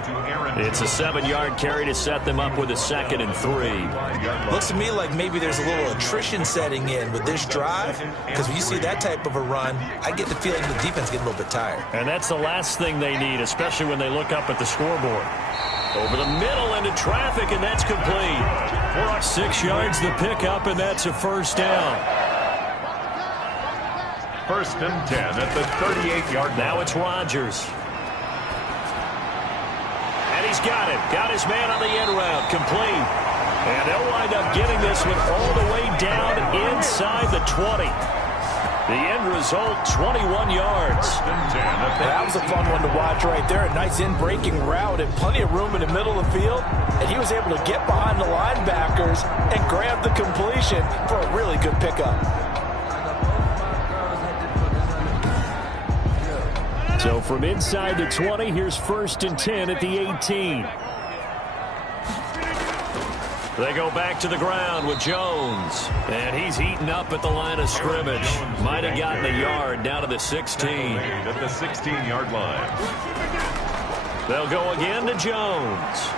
It's a 7-yard carry to set them up with a 2nd and 3. Looks to me like maybe there's a little attrition setting in with this drive, because when you see that type of a run, I get the feeling the defense gets a little bit tired. And that's the last thing they need, especially when they look up at the scoreboard. Over the middle into traffic, and that's complete. 6 yards the pickup, and that's a first down. 1st and 10 at the 38-yard line. Now it's Rodgers. And he's got it. Got his man on the end route. Complete. And they'll wind up getting this one all the way down inside the 20. The end result, 21 yards. That was a fun one to watch right there. A nice in-breaking route and plenty of room in the middle of the field. And he was able to get behind the linebackers and grab the completion for a really good pickup. So from inside the 20, here's 1st and 10 at the 18. They go back to the ground with Jones. And he's eaten up at the line of scrimmage. Might have gotten a yard down to the 16. At the 16-yard line. They'll go again to Jones.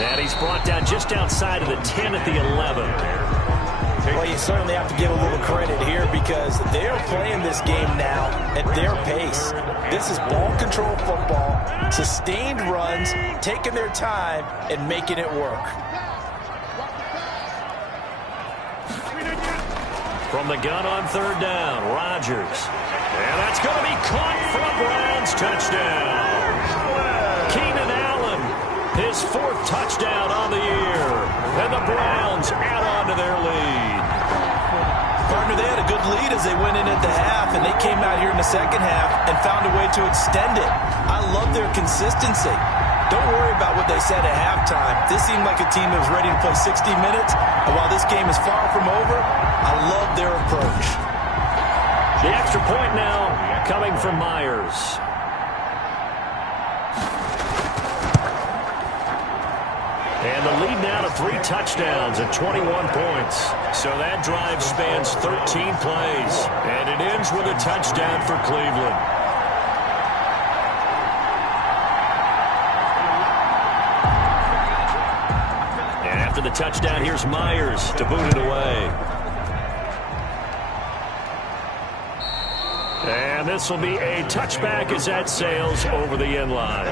And he's brought down just outside of the 10 at the 11. Well, you certainly have to give a little credit here because they're playing this game now at their pace. This is ball control football, sustained runs, taking their time, and making it work. From the gun on 3rd down, Rodgers. And that's going to be caught for a Browns touchdown. Keenan Allen his 4th touchdown on the year. And the Browns add on to their lead. Partner, they had a good lead as they went in at the half, and they came out here in the second half and found a way to extend it. I love their consistency. Don't worry about what they said at halftime. This seemed like a team that was ready to play 60 minutes, and while this game is far from over, I love their approach. The extra point now coming from Myers. And the lead now to 3 touchdowns at 21 points. So that drive spans 13 plays. And it ends with a touchdown for Cleveland. And after the touchdown, here's Myers to boot it away. And this will be a touchback as that sails over the end line.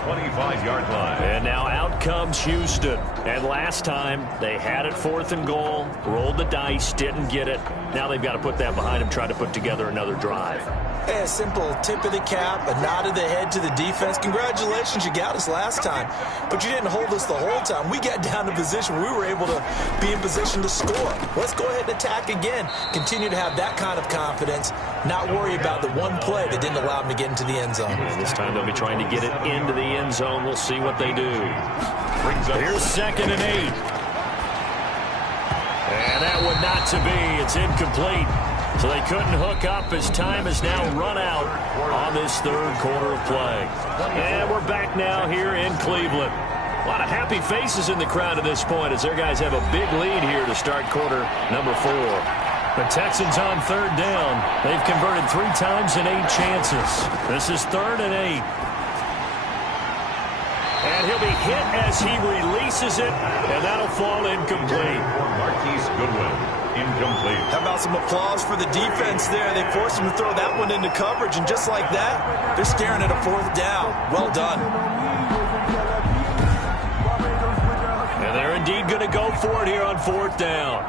25-yard line. And now out comes Houston. And last time, they had it 4th and goal, rolled the dice, didn't get it. Now they've got to put that behind them, try to put together another drive. Hey, a simple tip of the cap, a nod of the head to the defense. Congratulations, you got us last time. But you didn't hold us the whole time. We got down to position where we were able to be in position to score. Let's go ahead and attack again. Continue to have that kind of confidence, not worry about the one play that didn't allow them to get into the end zone. And this time they'll be trying to get it into the end zone. We'll see what they do. Here's 2nd and 8. And that one not to be. It's incomplete. So they couldn't hook up as time has now run out on this 3rd quarter of play. And we're back now here in Cleveland. A lot of happy faces in the crowd at this point as their guys have a big lead here to start quarter number 4. The Texans on 3rd down. They've converted 3 times in 8 chances. This is 3rd and 8. And he'll be hit as he releases it, and that'll fall incomplete. Marquise Goodwin, incomplete. How about some applause for the defense there? They forced him to throw that one into coverage, and just like that, they're staring at a 4th down. Well done. And they're indeed going to go for it here on 4th down.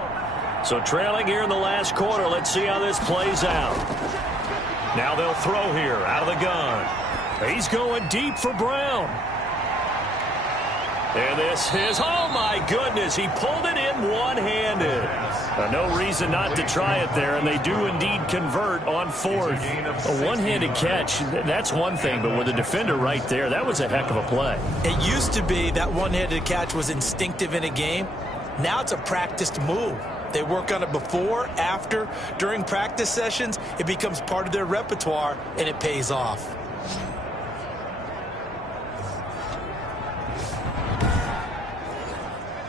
So trailing here in the last quarter. Let's see how this plays out. Now they'll throw here out of the gun. He's going deep for Brown. And this is, oh my goodness, he pulled it in one-handed. No reason not to try it there, and they do indeed convert on 4th. A one-handed catch, that's one thing, but with a defender right there, that was a heck of a play. It used to be that one-handed catch was instinctive in a game. Now it's a practiced move. They work on it before, after, during practice sessions. It becomes part of their repertoire, and it pays off.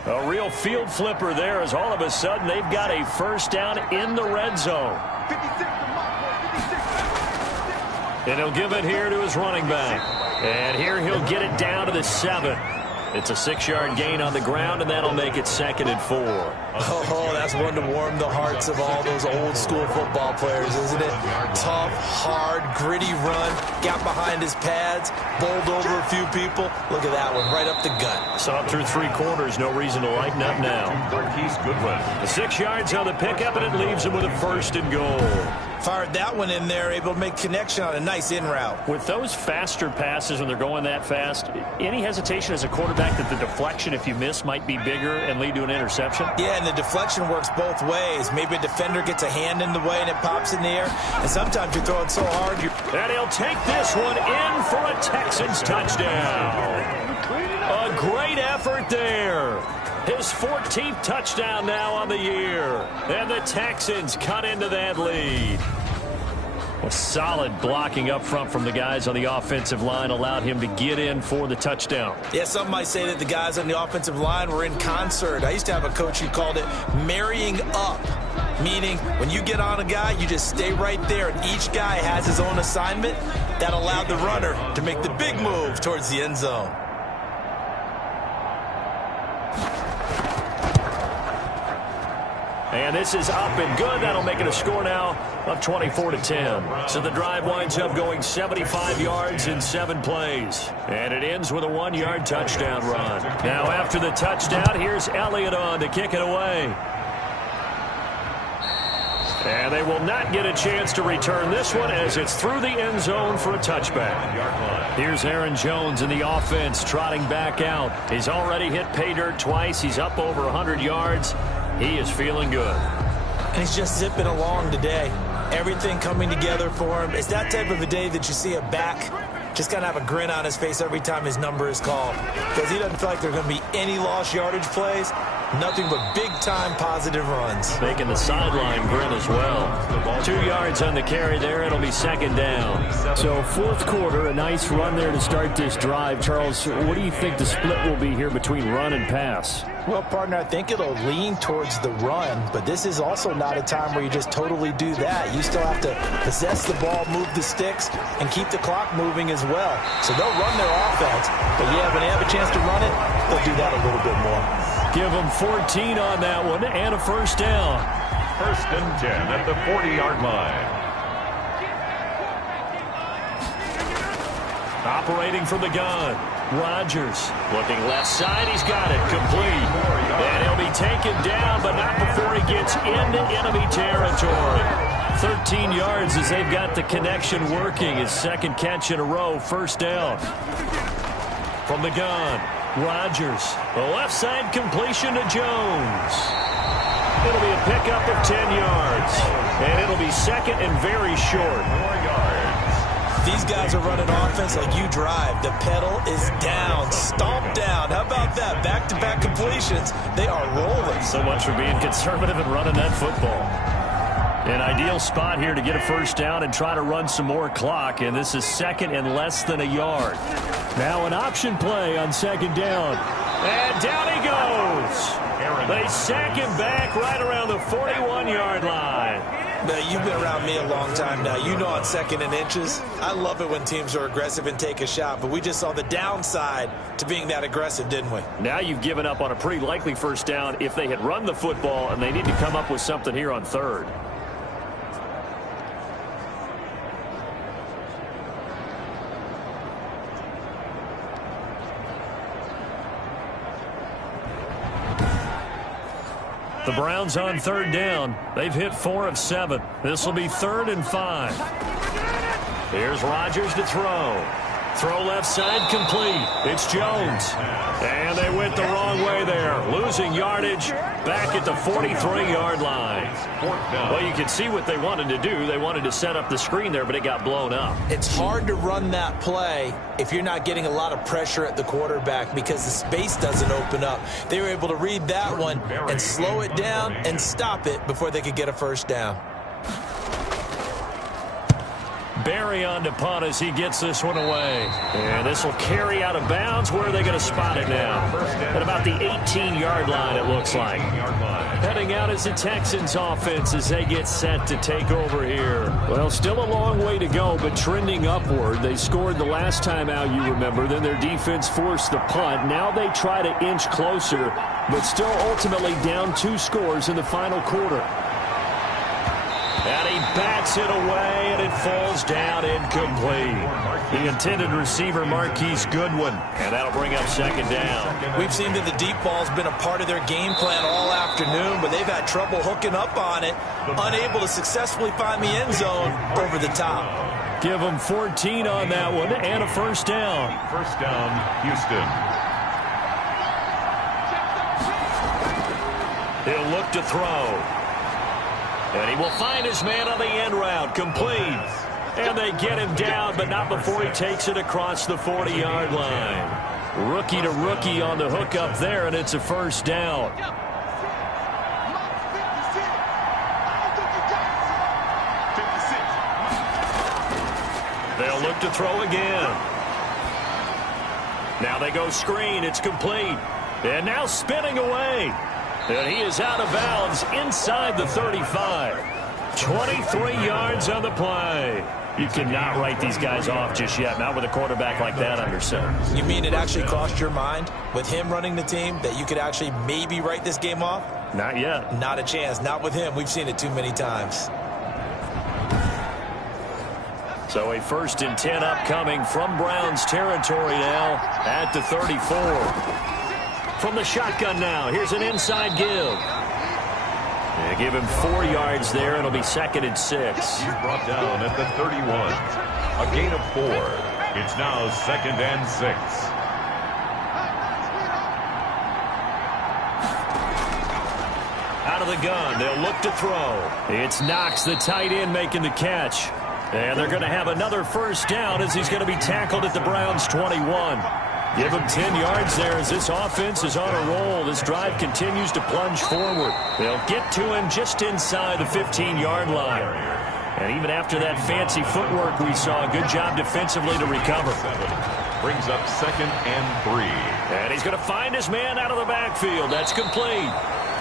A real field flipper there as all of a sudden they've got a 1st down in the red zone. And he'll give it here to his running back. And here he'll get it down to the 7. It's a 6-yard gain on the ground, and that'll make it 2nd and 4. Oh, that's one to warm the hearts of all those old-school football players, isn't it? Tough, hard, gritty run, got behind his pads, bowled over a few people. Look at that one, right up the gut. Saw it through 3 quarters, no reason to lighten up now. Marquise Goodwin. The 6 yards on the pickup, and it leaves him with a 1st and goal. Fired that one in there, able to make connection on a nice in route. With those faster passes when they're going that fast, any hesitation as a quarterback that the deflection, if you miss, might be bigger and lead to an interception? Yeah, and the deflection works both ways. Maybe a defender gets a hand in the way and it pops in the air, and sometimes you throw it so hard. And he'll take this one in for a Texans touchdown. A great effort there. His 14th touchdown now on the year. And the Texans cut into that lead. A solid blocking up front from the guys on the offensive line allowed him to get in for the touchdown. Yeah, some might say that the guys on the offensive line were in concert. I used to have a coach who called it marrying up, meaning when you get on a guy, you just stay right there, and each guy has his own assignment. That allowed the runner to make the big move towards the end zone. And this is up and good. That'll make it a score now of 24-10. So the drive winds up going 75 yards in 7 plays. And it ends with a 1-yard touchdown run. Now after the touchdown, here's Elliott on to kick it away. And they will not get a chance to return this one as it's through the end zone for a touchback. Here's Aaron Jones in the offense trotting back out. He's already hit pay dirt twice. He's up over 100 yards. He is feeling good. And he's just zipping along today. Everything coming together for him. It's that type of a day that you see a back just kind of have a grin on his face every time his number is called. Because he doesn't feel like there's going to be any lost yardage plays. Nothing but big-time positive runs. Making the sideline grin as well. 2 yards on the carry there. It'll be second down. So fourth quarter, a nice run there to start this drive. Charles, what do you think the split will be here between run and pass? Well, partner, I think it'll lean towards the run, but this is also not a time where you just totally do that. You still have to possess the ball, move the sticks, and keep the clock moving as well. So they'll run their offense, but yeah, when they have a chance to run it, they'll do that a little bit more. Give them 14 on that one and a first down. First and 10 at the 40-yard line. Operating from the gun. Rodgers looking left side. He's got it complete. And he'll be taken down, but not before he gets into enemy territory. 13 yards as they've got the connection working. His second catch in a row. First down. From the gun. Rodgers, the left side completion to Jones. It'll be a pickup of 10 yards. And it'll be second and very short. 4 yards. These guys are running offense like you drive. The pedal is down, stomped down. How about that? Back-to-back completions. They are rolling. So much for being conservative and running that football. An ideal spot here to get a first down and try to run some more clock. And this is second and less than a yard. Now an option play on second down. And down he goes. They sack him back right around the 41-yard line. Now, you've been around me a long time now. You know on second and inches, I love it when teams are aggressive and take a shot. But we just saw the downside to being that aggressive, didn't we? Now you've given up on a pretty likely first down if they had run the football, and they need to come up with something here on third. The Browns on third down. They've hit 4 of 7. This will be 3rd and 5. Here's Rodgers to throw. Throw left side complete. It's Jones. And they went the wrong way there. Losing yardage back at the 43-yard line. Well, you can see what they wanted to do. They wanted to set up the screen there, but it got blown up. It's hard to run that play if you're not getting a lot of pressure at the quarterback because the space doesn't open up. They were able to read that one and slow it down and stop it before they could get a first down. Barry on to punt as he gets this one away. And this will carry out of bounds. Where are they going to spot it now? At about the 18-yard line, it looks like. Heading out is the Texans offense as they get set to take over here. Well, still a long way to go, but trending upward. They scored the last time out, you remember. Then their defense forced the punt. Now they try to inch closer, but still ultimately down 2 scores in the final quarter. And he bats it away, and it falls down incomplete. The intended receiver, Marquise Goodwin, and that'll bring up second down. We've seen that the deep ball's been a part of their game plan all afternoon, but they've had trouble hooking up on it, unable to successfully find the end zone over the top. Give them 14 on that one, and a first down. First down, Houston. He'll look to throw. And he will find his man on the end route, complete. And they get him down, but not before he takes it across the 40-yard line. Rookie to rookie on the hook up there, and it's a first down. They'll look to throw again. Now they go screen. It's complete. And now spinning away. And he is out of bounds inside the 35. 23 yards on the play. You cannot write these guys off just yet, not with a quarterback like that under center. You mean it actually crossed your mind with him running the team that you could actually maybe write this game off? Not yet. Not a chance. Not with him. We've seen it too many times. So a 1st and 10 upcoming from Browns territory now at the 34. From the shotgun now, here's an inside give. give him 4 yards there. It'll be 2nd and 6. He's brought down at the 31. A gain of 4. It's now 2nd and 6. Out of the gun, they'll look to throw. It's Knox, the tight end, making the catch. And they're going to have another first down as he's going to be tackled at the Browns' 21. Give him 10 yards there as this offense is on a roll. This drive continues to plunge forward. They'll get to him just inside the 15-yard line. And even after that fancy footwork we saw, a good job defensively to recover. Brings up 2nd and 3. And he's going to find his man out of the backfield. That's complete.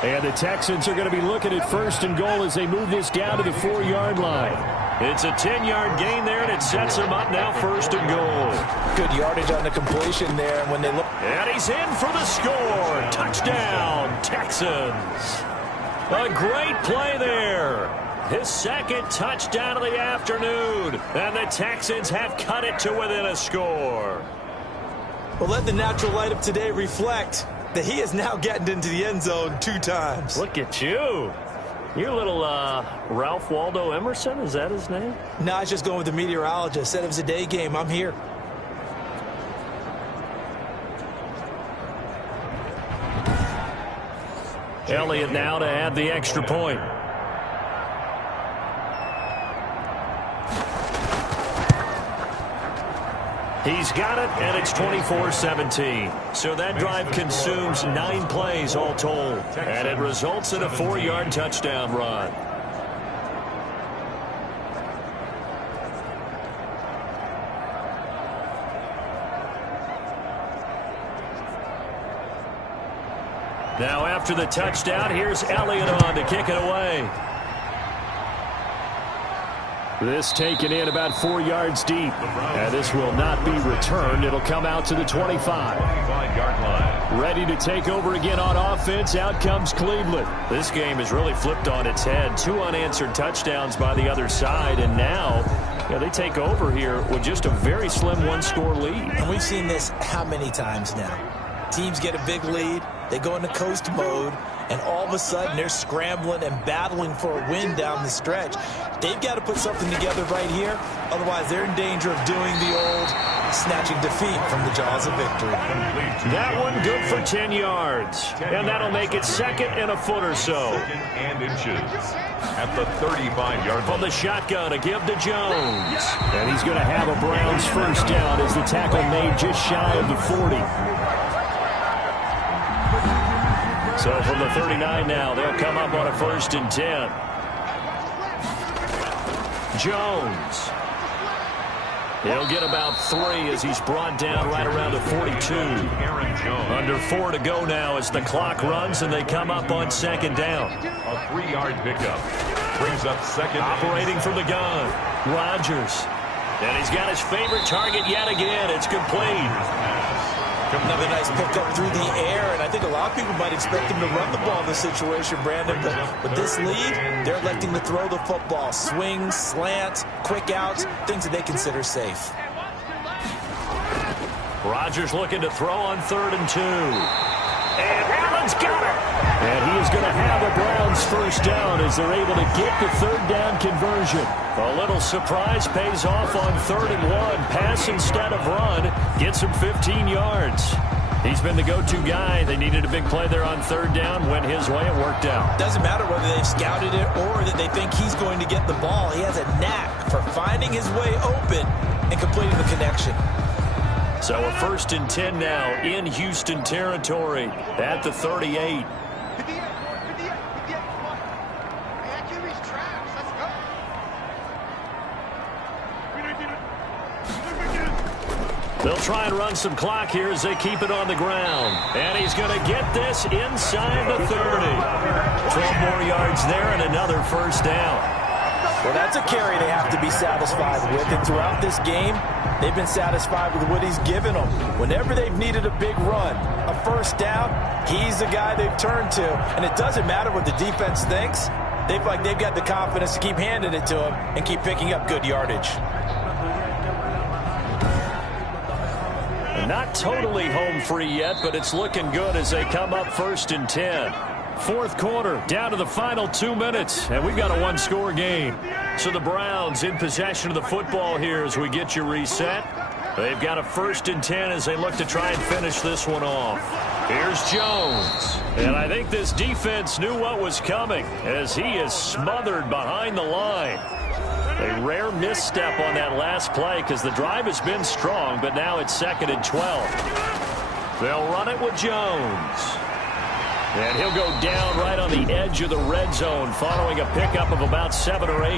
And the Texans are going to be looking at 1st and goal as they move this down to the 4-yard line. It's a 10-yard gain there, and it sets him up now 1st and goal. Good yardage on the completion there. And when they look, and he's in for the score. Touchdown, Texans. A great play there. His 2nd touchdown of the afternoon. And the Texans have cut it to within a score. well, let the natural light of today reflect that he is now getting into the end zone 2 times. Look at you. You're a little Ralph Waldo Emerson, is that his name? No, I was just going with the meteorologist. Said it was a day game. I'm here. Elliott now to add the extra point. He's got it, and it's 24-17. So that drive consumes 9 plays all told. And it results in a 4-yard touchdown run. Now after the touchdown, here's Elliott on to kick it away. This taken in about 4 yards deep. And this will not be returned. It'll come out to the 25. 25-yard line. Ready to take over again on offense. Out comes Cleveland. This game is really flipped on its head. 2 unanswered touchdowns by the other side. And now they take over here with just a very slim 1-score lead. And we've seen this how many times now? Teams get a big lead. They go into coast mode. And all of a sudden, they're scrambling and battling for a win down the stretch. They've got to put something together right here. Otherwise, they're in danger of doing the old snatching defeat from the jaws of victory. That one good for 10 yards. And that'll make it 2nd and a foot or so. 2nd and inches at the 35-yard line. From the shotgun, a give to Jones. And he's going to have a Browns first down as the tackle made just shy of the 40. So from the 39 now, they'll come up on a 1st and 10. Jones. He'll get about 3 as he's brought down right around the 42. Aaron Jones. Under 4 to go now as the clock runs and they come up on 2nd down. A 3-yard pickup. Brings up 2nd. Operating from the gun. Rodgers. And he's got his favorite target yet again. It's complete. Another nice pickup through the air, and I think a lot of people might expect him to run the ball in this situation, Brandon, but with this lead, they're electing to throw the football. Swings, slants, quick outs, things that they consider safe. Rodgers looking to throw on 3rd and 2. And Allen's got it. And he is going to have a Browns first down as they're able to get the 3rd down conversion. A little surprise pays off on 3rd and 1. Pass instead of run. Gets him 15 yards. He's been the go-to guy. They needed a big play there on 3rd down. Went his way. It worked out. Doesn't matter whether they've scouted it or that they think he's going to get the ball. He has a knack for finding his way open and completing the connection. So a 1st and 10 now in Houston territory at the 38. They'll try and run some clock here as they keep it on the ground. And he's going to get this inside the 30. 12 more yards there and another first down. Well, that's a carry they have to be satisfied with. And throughout this game, they've been satisfied with what he's given them. Whenever they've needed a big run, a first down, he's the guy they've turned to. And it doesn't matter what the defense thinks. They feel like they've got the confidence to keep handing it to him and keep picking up good yardage. Not totally home free yet, but it's looking good as they come up 1st and 10. Fourth quarter, down to the final 2 minutes, and we've got a one-score game. So the Browns in possession of the football here as we get you reset. They've got a 1st and 10 as they look to try and finish this one off. Here's Jones. And I think this defense knew what was coming as he is smothered behind the line. A rare misstep on that last play because the drive has been strong, but now it's 2nd and 12. They'll run it with Jones. And he'll go down right on the edge of the red zone following a pickup of about 7 or 8.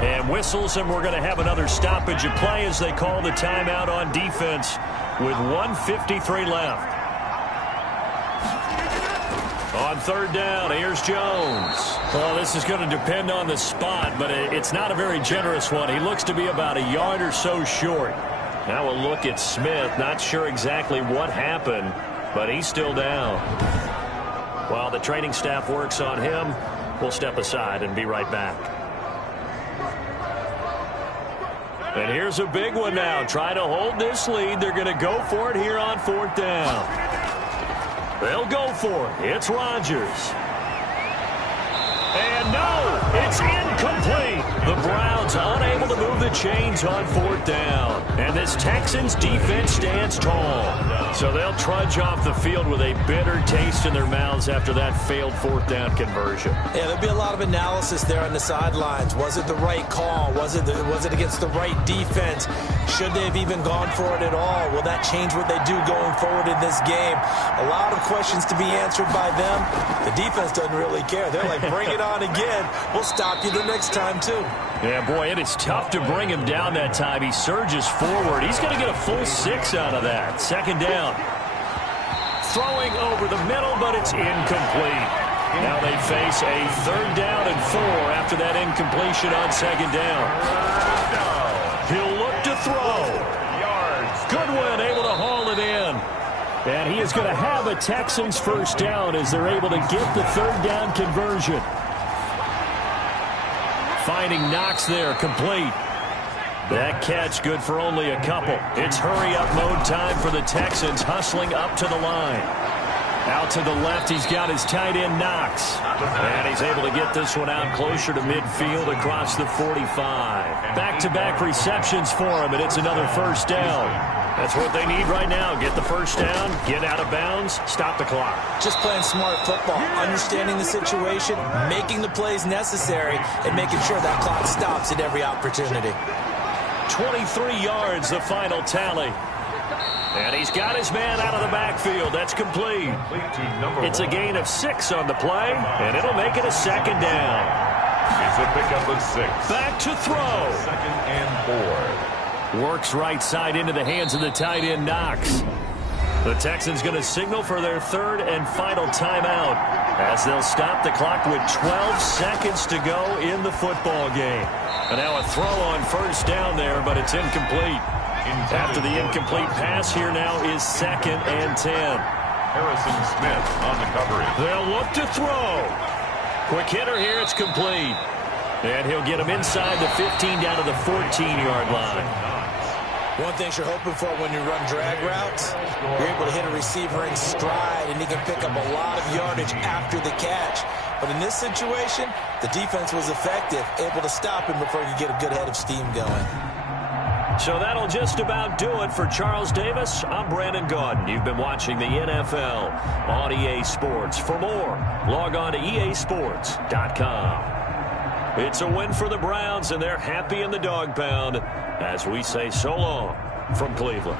And whistles, and we're going to have another stoppage of play as they call the timeout on defense with 1:53 left. On 3rd down, here's Jones. Well, this is going to depend on the spot, but it's not a very generous one. He looks to be about a yard or so short. Now we'll look at Smith. Not sure exactly what happened, but he's still down. While the training staff works on him, we'll step aside and be right back. And here's a big one now. Trying to hold this lead. They're going to go for it here on 4th down. They'll go for it. It's Rodgers. And no, it's incomplete. The Browns unable to move the chains on 4th down. And this Texans defense stands tall. So they'll trudge off the field with a bitter taste in their mouths after that failed 4th down conversion. Yeah, there'll be a lot of analysis there on the sidelines. Was it the right call? Was it against the right defense? Should they have even gone for it at all? Will that change what they do going forward in this game? A lot of questions to be answered by them. The defense doesn't really care. They're like, bring it on again. We'll stop you the next time, too. Yeah, boy, it is tough to bring him down that time. He surges forward. He's going to get a full 6 out of that. 2nd down. Throwing over the middle, but it's incomplete. Now they face a 3rd down and 4 after that incompletion on 2nd down. He'll look to throw. Goodwin able to haul it in. And he is going to have a Texans 1st down as they're able to get the 3rd down conversion. Finding Knox there, complete. That catch good for only a couple. It's hurry-up mode time for the Texans, hustling up to the line. Out to the left, he's got his tight end, Knox. And he's able to get this one out closer to midfield across the 45. Back-to-back receptions for him, and it's another 1st down. That's what they need right now. Get the 1st down, get out of bounds, stop the clock. Just playing smart football, understanding the situation, making the plays necessary, and making sure that clock stops at every opportunity. 23 yards, the final tally. And he's got his man out of the backfield. That's complete. It's a gain of 6 on the play, and it'll make it a 2nd down. It's a pickup of 6. Back to throw. 2nd and 4. Works right side into the hands of the tight end, Knox. The Texans going to signal for their 3rd and final timeout as they'll stop the clock with 12 seconds to go in the football game. And now a throw on 1st down there, but it's incomplete. After the incomplete pass, here now is 2nd and 10. Harrison Smith on the coverage. They'll look to throw. Quick hitter here, it's complete. And he'll get him inside the 15 down to the 14-yard line. One thing you're hoping for when you run drag routes, you're able to hit a receiver in stride, and he can pick up a lot of yardage after the catch. But in this situation, the defense was effective, able to stop him before he could get a good head of steam going. So that'll just about do it for Charles Davis. I'm Brandon Gaudin. You've been watching the NFL on EA Sports. For more, log on to easports.com. It's a win for the Browns, and they're happy in the dog pound as we say so long from Cleveland.